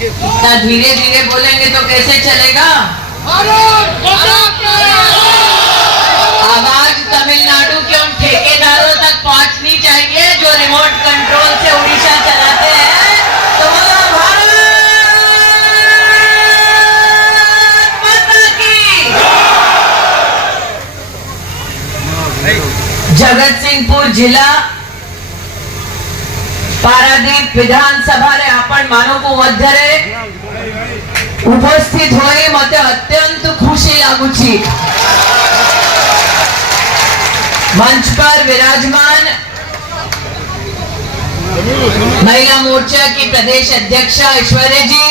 इतना धीरे धीरे बोलेंगे तो कैसे चलेगा? आवाज तमिलनाडु के उन ठेकेदारों तक पहुंचनी चाहिए जो रिमोट कंट्रोल से उड़ीसा चलाते हैं। तो बोलो भारत माता की। जगत सिंहपुर जिला पारादीप विधानसभा रे आपण मानवको मध्यरे उपस्थित होई मते अत्यंत खुशी लागुची। मंच पर विराजमान महिला मोर्चा की प्रदेश अध्यक्षा ऐश्वर्या जी,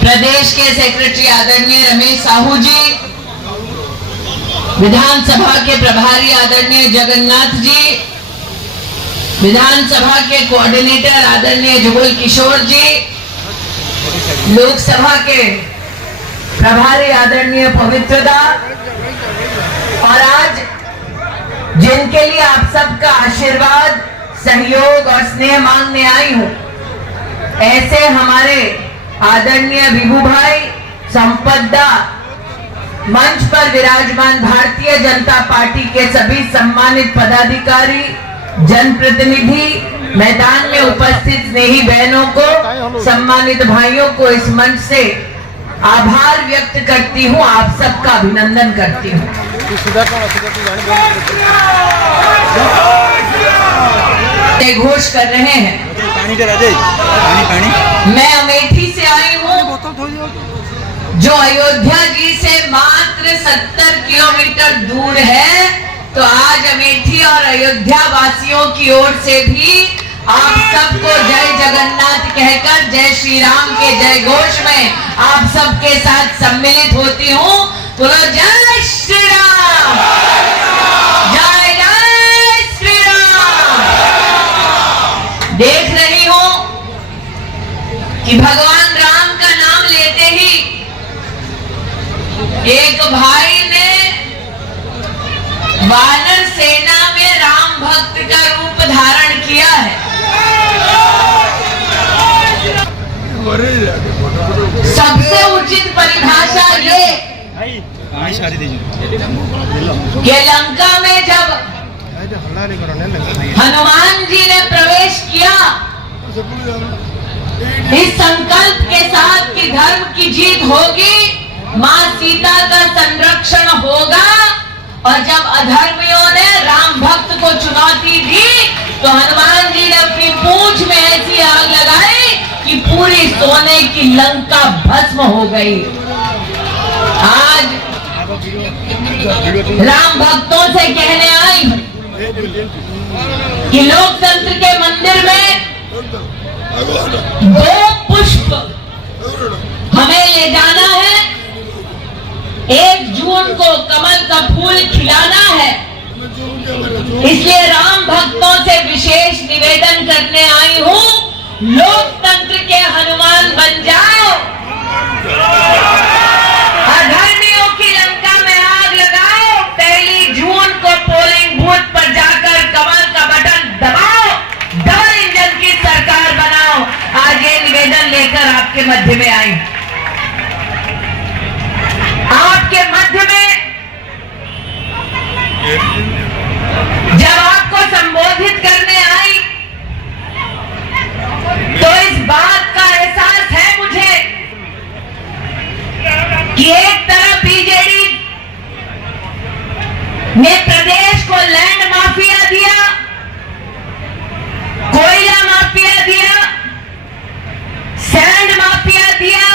प्रदेश के सेक्रेटरी आदरणीय रमेश साहू जी, विधानसभा के प्रभारी आदरणीय जगन्नाथ जी, विधानसभा के कोऑर्डिनेटर आदरणीय जुगल किशोर जी, लोकसभा के प्रभारी आदरणीय पवित्रदा, और आज जिनके लिए आप सबका आशीर्वाद, सहयोग और स्नेह मांगने आई हूं, ऐसे हमारे आदरणीय विभू भाई, संपदा, मंच पर विराजमान भारतीय जनता पार्टी के सभी सम्मानित पदाधिकारी, जनप्रतिनिधि, मैदान में उपस्थित स्नेही बहनों को, सम्मानित भाइयों को इस मंच से आभार व्यक्त करती हूं, आप सबका अभिनंदन करती हूं। घोष कर रहे हैं। मैं अमेठी से आई हूं, जो अयोध्या जी से मात्र 70 किलोमीटर दूर है। तो आज अमेठी और अयोध्या वासियों की ओर से भी आप सबको जय जगन्नाथ कहकर जय श्री राम के जय घोष में आप सबके साथ सम्मिलित होती हूँ। बोलो जय श्री राम, जय जय श्री राम। देख रही हूँ कि भगवान राम का नाम लेते ही एक भाई ने वानर सेना में राम भक्त का रूप धारण किया है। सबसे उचित परिभाषा ये कि लंका में जब हनुमान जी ने प्रवेश किया इस संकल्प के साथ कि धर्म की जीत होगी, मां सीता का संरक्षण होगा, और जब अधर्मियों ने राम भक्त को चुनौती दी तो हनुमान जी ने अपनी पूंछ में ऐसी आग लगाई कि पूरी सोने की लंका भस्म हो गई। आज राम भक्तों से कहने आई कि लोकतंत्र के मंदिर में 2 पुष्प हमें ले जाना है। 1 जून को कमल का फूल खिलाना है। इसलिए राम भक्तों से विशेष निवेदन करने आई हूं, लोकतंत्र के हनुमान बन जाओ, अधर्मियों की लंका में आग लगाओ। 1 जून को पोलिंग बूथ पर जाकर कमल का बटन दबाओ, डबल इंजन की सरकार बनाओ। आज ये निवेदन लेकर आपके मध्य में आई, आपके मध्य में जब आपको संबोधित करने आई तो इस बात का एहसास है मुझे कि एक तरफ बीजेडी ने प्रदेश को लैंड माफिया दिया, कोयला माफिया दिया, सैंड माफिया दिया,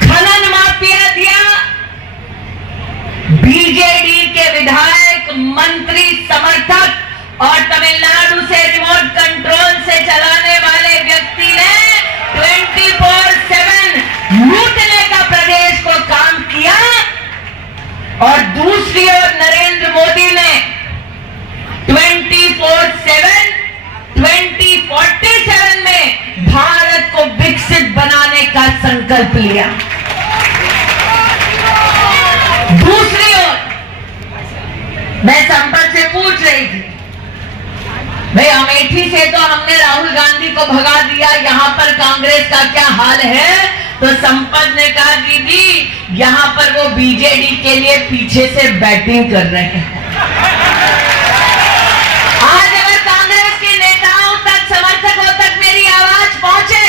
खनन माफिया दिया। बीजेडी के विधायक, मंत्री, समर्थक और तमिलनाडु से रिमोट कंट्रोल से चलाने वाले व्यक्ति ने 24/7 लूटने का प्रदेश को काम किया, और दूसरी ओर नरेंद्र मोदी ने 24/7 2047 में भारत को विकसित बनाने का संकल्प लिया। दूसरी ओर मैं संपत से पूछ रही थी, भाई अमेठी से तो हमने राहुल गांधी को भगा दिया, दिया यहाँ पर कांग्रेस का क्या हाल है, तो संपत ने कहा दीदी यहाँ पर वो बीजेडी के लिए पीछे से बैटिंग कर रहे हैं। आज अगर कांग्रेस के नेताओं तक, समर्थकों तक मेरी आवाज पहुंचे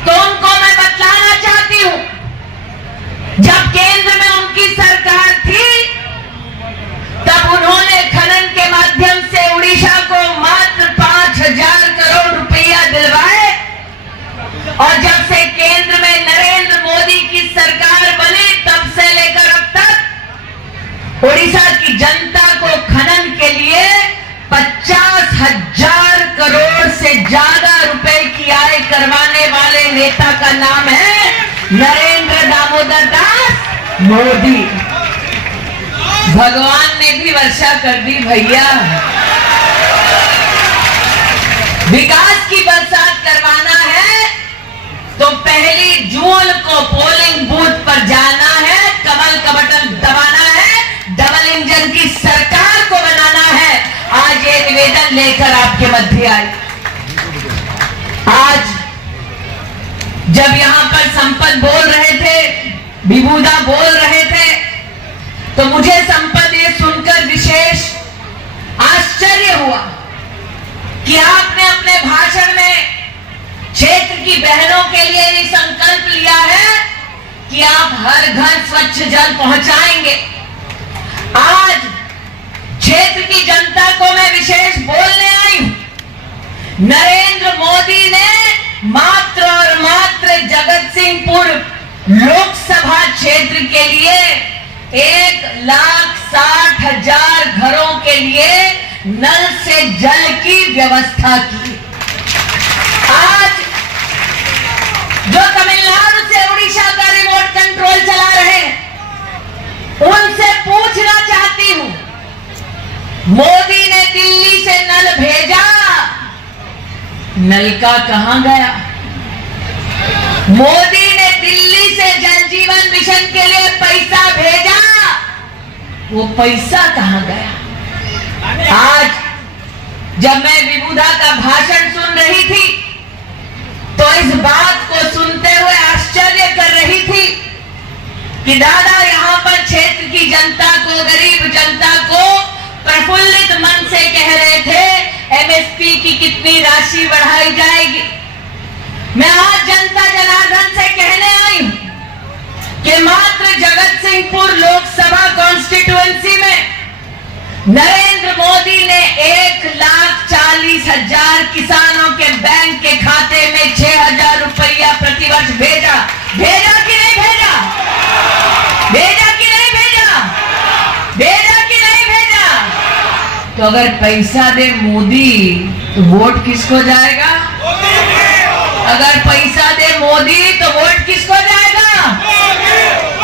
तो उनको मैं बतलाना चाहती हूं, जब केंद्र में उनकी सरकार थी तब उन्होंने खनन के माध्यम से उड़ीसा को मात्र 5,000 करोड़ रुपया दिलवाए, और जब से केंद्र में नरेंद्र मोदी की सरकार बनी तब से लेकर अब तक उड़ीसा की जनता को खनन के लिए 50,000 करोड़ से ज्यादा रुपए की आय करवाने वाले नेता का नाम है नरेंद्र दामोदर दास मोदी। भगवान ने भी वर्षा कर दी भैया। विकास की बरसात करवाना है तो पहली जून को पोलिंग बूथ पर जाना है, कमल का बटन दबाना है, डबल इंजन की सरकार को बनाना है। आज ये निवेदन लेकर आपके मध्य आए। आज जब यहां पर संपत बोल रहे थे, विभूदा बोल रहे थे, तो मुझे संपत ये सुनकर विशेष आश्चर्य हुआ कि आपने अपने भाषण में क्षेत्र की बहनों के लिए ये संकल्प लिया है कि आप हर घर स्वच्छ जल पहुंचाएंगे। आज क्षेत्र की जनता को मैं विशेष बोलने आई हूं। नरेंद्र मोदी ने मात्र और मात्र जगत सिंहपुर लोकसभा क्षेत्र के लिए 1,60,000 घरों के लिए नल से जल की व्यवस्था की। आज जो तमिलनाडु से उड़ीसा का रिमोट कंट्रोल चला रहे हैं, उनसे पूछना चाहती हूं, मोदी ने दिल्ली से नल भेजा, नलका कहां गया? मोदी ने दिल्ली से जल जीवन मिशन के लिए पैसा भेजा, वो पैसा कहां गया? आज जब मैं विभूदा का भाषण सुन रही थी तो इस बात को सुनते हुए आश्चर्य कर रही थी कि दादा यहाँ पर क्षेत्र की जनता को, गरीब जनता को प्रफुल्लित मन से कह रहे थे एमएसपी की कितनी राशि बढ़ाई जाएगी। मैं आज जनता जनार्दन से कहने आई हूं कि मात्र जगत सिंहपुर लोकसभा कॉन्स्टिट्यूएंसी में नरेंद्र मोदी ने 1,40,000 किसानों के बैंक के खाते में 6,000 रुपया प्रतिवर्ष भेजा। भेजा कि नहीं भेजा? भेजा कि नहीं भेजा? भेजा कि नहीं भेजा? तो अगर पैसा दे मोदी तो वोट किसको जाएगा? अगर पैसा दे मोदी तो वोट किसको जाएगा?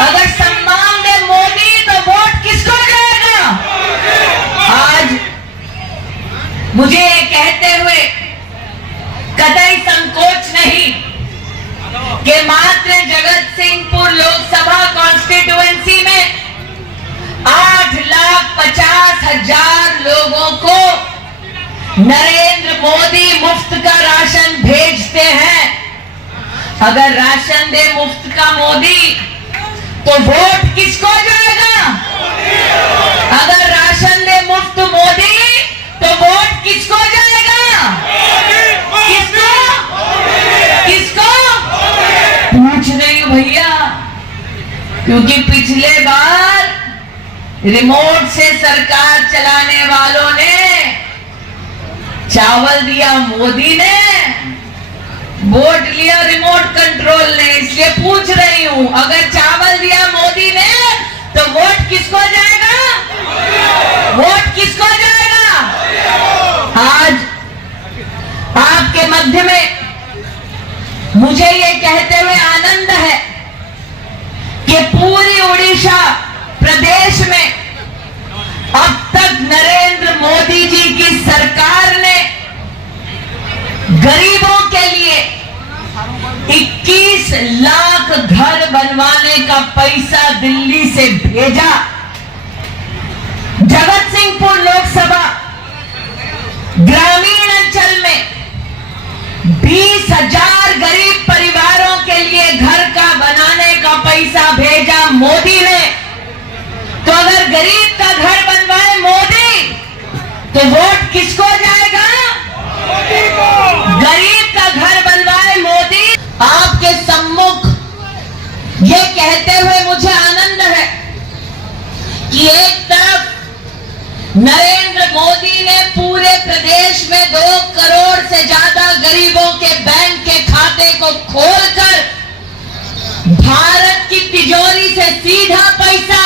अगर सम्मान दे मोदी तो वोट किसको जाएगा? आज मुझे ये कहते हुए कतई संकोच नहीं कि मात्र जगत सिंहपुर लोकसभा कॉन्स्टिट्यूएंसी में 8,50,000 लोगों को नरेंद्र मोदी मुफ्त का राशन भेजते हैं। अगर राशन दे मुफ्त का मोदी तो वोट किसको जाएगा? अगर राशन दे मुफ्त मोदी तो वोट किसको जाएगा? किसको? किसको? पूछ रही हूं भैया, क्योंकि पिछले बार रिमोट से सरकार चलाने वालों ने चावल दिया मोदी ने, वोट लिया रिमोट कंट्रोल ने। इसलिए पूछ रही हूं, अगर चावल दिया मोदी ने तो वोट किसको जाएगा? वोट किसको जाएगा? आज आपके मध्य में मुझे ये कहते हुए आनंद है कि पूरी उड़ीसा प्रदेश में अब तक नरेंद्र मोदी जी की सरकार ने गरीबों के लिए 21 लाख घर बनवाने का पैसा दिल्ली से भेजा। जगत सिंहपुर लोकसभा ग्रामीण अंचल में 20,000 गरीब परिवारों के लिए घर का बनाने का पैसा भेजा मोदी ने। तो अगर गरीब का घर बनवाए मोदी तो वोट किसको जाएगा? मोदी को। गरीब का घर बनवाए मोदी। आपके सम्मुख ये कहते हुए मुझे आनंद है कि एक तरफ नरेंद्र मोदी ने पूरे प्रदेश में 2 करोड़ से ज्यादा गरीबों के बैंक के खाते को खोलकर भारत की तिजोरी से सीधा पैसा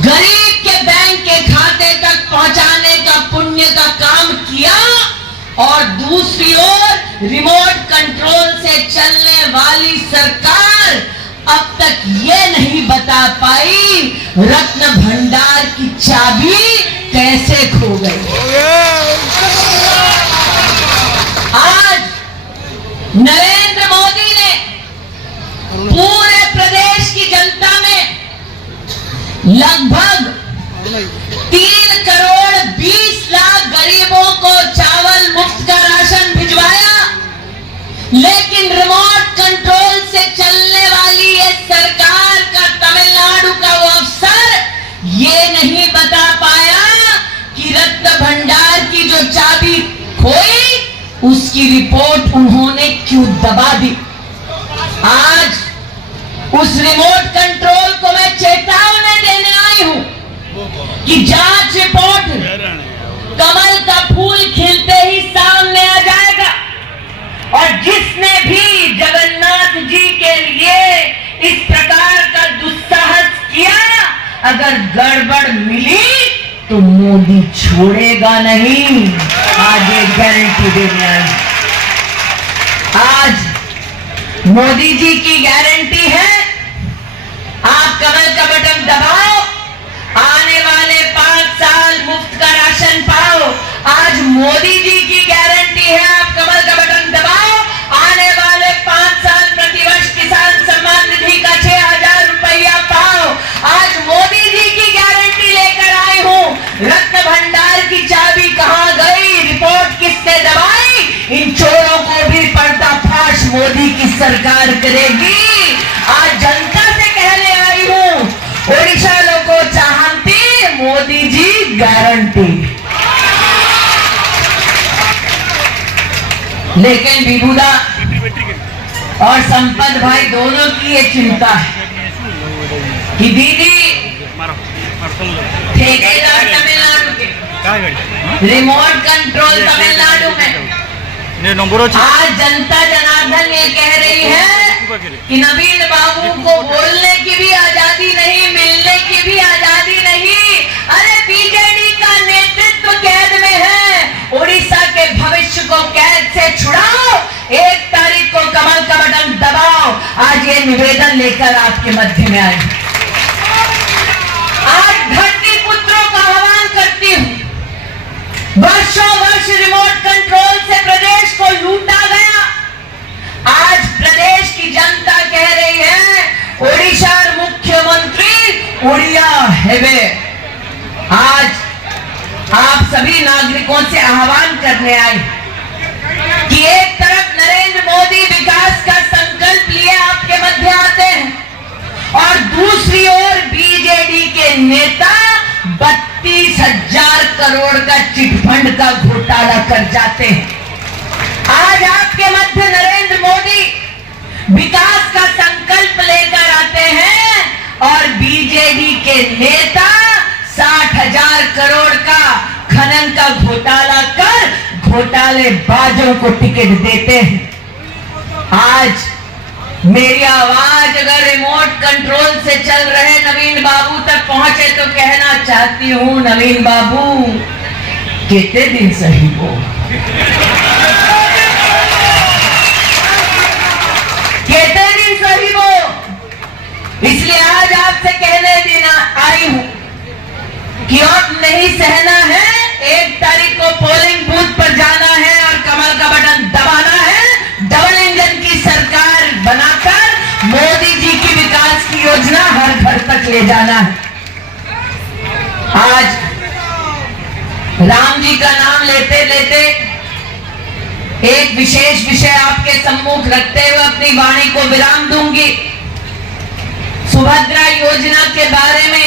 गरीब के बैंक के खाते तक पहुंचाने का पुण्य का काम किया, और दूसरी ओर रिमोट कंट्रोल से चलने वाली सरकार अब तक ये नहीं बता पाई रत्न भंडार की चाबी कैसे खो गई। आज नरेंद्र मोदी ने पूरे प्रदेश की जनता में लगभग 3 करोड़ 20 लाख गरीबों को चावल मुफ्त का राशन भिजवाया, लेकिन रिमोट कंट्रोल से चलने वाली ये सरकार का तमिलनाडु का वो अफसर ये नहीं बता पाया कि रत्न भंडार की जो चाबी खोई उसकी रिपोर्ट उन्होंने क्यों दबा दी। आज उस रिमोट कंट्रोल को मैं चेतावनी देने आई हूं कि जांच रिपोर्ट कमल का फूल खिलते ही सामने आ जाएगा, और जिसने भी जगन्नाथ जी के लिए इस प्रकार का दुस्साहस किया, अगर गड़बड़ मिली तो मोदी छोड़ेगा नहीं। आज एक गारंटी देने आई। आज मोदी जी की गारंटी है, आप कमल का बटन दबाओ, आने वाले 5 साल मुफ्त का राशन पाओ। आज मोदी जी की गारंटी है, आप कमल का बटन दबाओ, आने वाले 5 साल प्रतिवर्ष किसान सम्मान निधि का 6,000 रुपया पाओ। आज मोदी जी की गारंटी लेकर आई हूं, रत्न भंडार की चाबी कहां गई, रिपोर्ट किसने दबाई, इन चोरों को भी पर्दाफाश मोदी की सरकार करेगी। आज जनता से कहने आई हूं, ओडिशा लोगों चाहती मोदी जी गारंटी। लेकिन विभुदा और संपत भाई दोनों की ये चिंता है कि दीदी ठेकेदार तमिलनाडु के, रिमोट कंट्रोल तमिलनाडु में। आज जनता जनार्दन ये कह रही है कि नवीन बाबू को बोलने की भी आजादी नहीं, मिलने की भी आजादी नहीं। अरे बीजेडी का नेतृत्व कैद में है, उड़ीसा के भविष्य को कैद से छुड़ाओ, 1 तारीख को कमल का बटन दबाओ। आज ये निवेदन लेकर आपके मध्य में आए। आज धरती पुत्रों का आह्वान करती हूं, वर्षों वर्ष रिमोट कंट्रोल से प्रदेश को लूटा गया। आज प्रदेश की जनता कह रही है, ओडिशा मुख्यमंत्री उड़िया हेवे। आज आप सभी नागरिकों से आह्वान करने आए कि एक तरफ नरेंद्र मोदी विकास का संकल्प लिए आपके मध्य आते हैं, और दूसरी ओर बीजेडी के नेता 32,000 करोड़ का चिटफंड का घोटाला कर जाते हैं। आज आपके मध्य नरेंद्र मोदी विकास का संकल्प लेकर आते हैं, और बीजेडी के नेता 60,000 करोड़ का खनन का घोटाला कर घोटालेबाजों को टिकट देते हैं। आज मेरी आवाज अगर रिमोट कंट्रोल से चल रहे नवीन बाबू तक पहुंचे तो कहना चाहती हूं, नवीन बाबू कितने दिन सही हो, कितने दिन सही हो। इसलिए आज आपसे कहने देना आई हूं कि अब नहीं सहना है, 1 तारीख को पोलिंग बूथ पर जाना है और कमल का बटन दबाना है। डबल इंजन की सरकार बनाकर मोदी जी की विकास की योजना हर घर तक ले जाना है। आज राम जी का नाम लेते लेते एक विशेष विषय आपके सम्मुख रखते हुए अपनी वाणी को विराम दूंगी। सुभद्रा योजना के बारे में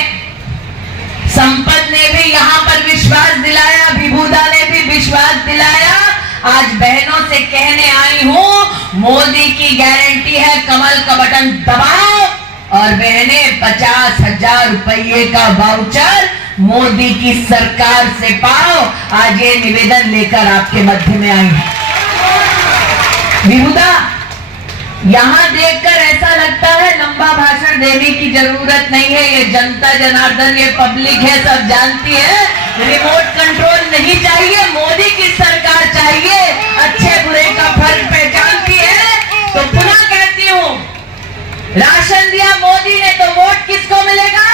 संपत ने भी यहाँ पर विश्वास दिलाया, विभूदा ने भी विश्वास दिलाया। आज बहनों से कहने आई हूँ, मोदी की गारंटी है, कमल का बटन दबाओ और बहनें 50,000 रुपये का वाउचर मोदी की सरकार से पाओ। आज ये निवेदन लेकर आपके मध्य में आई हूं। विभूदा, यहाँ देखकर ऐसा लगता है लंबा भाषण देने की जरूरत नहीं है। ये जनता जनार्दन, ये पब्लिक है, सब जानती है। रिमोट कंट्रोल नहीं चाहिए, मोदी की सरकार चाहिए। अच्छे बुरे का फर्क पहचानती है। तो पुनः कहती हूँ, राशन दिया मोदी ने तो वोट किसको मिलेगा?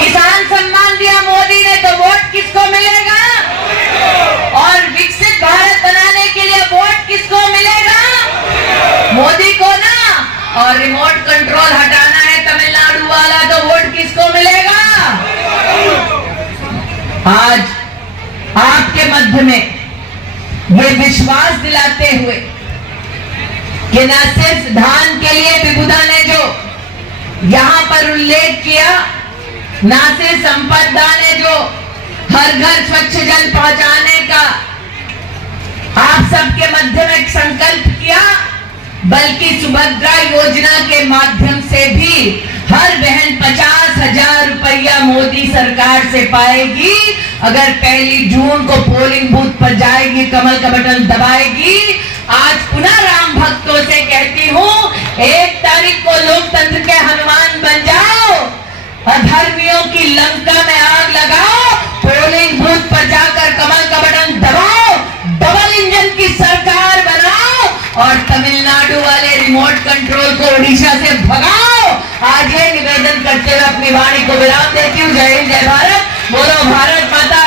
किसान सम्मान दिया मोदी ने तो वोट किसको मिलेगा? और विकसित भारत बनाने के लिए वोट किसको मिलेगा? मोदी को ना। और रिमोट कंट्रोल हटाना है तमिलनाडु वाला तो वोट किसको मिलेगा? आज आपके मध्य में ये विश्वास दिलाते हुए कि न सिर्फ धान के लिए विभूदा ने जो यहां पर उल्लेख किया, न सिर्फ संपदा ने जो हर घर स्वच्छ जल पहुंचाने का आप सबके मध्य में संकल्प किया, बल्कि सुभद्रा योजना के माध्यम से भी हर बहन 50,000 रुपया मोदी सरकार से पाएगी। अगर 1 जून को पोलिंग बूथ पर जाएगी, कमल का बटन दबाएगी। आज पुनः राम भक्तों से कहती हूँ, 1 तारीख को लोकतंत्र के हनुमान बन जाओ, अधर्मियों की लंका में आग लगाओ, पोलिंग बूथ पर जाकर कमल का बटन दबाओ, डबल इंजन की सरकार बनाओ और तमिलनाडु वाले रिमोट कंट्रोल को उड़ीसा से भगाओ। आज ये निवेदन करते हुए अपनी वाणी को विराम देती हूँ। जय हिंद, जय भारत। बोलो भारत माता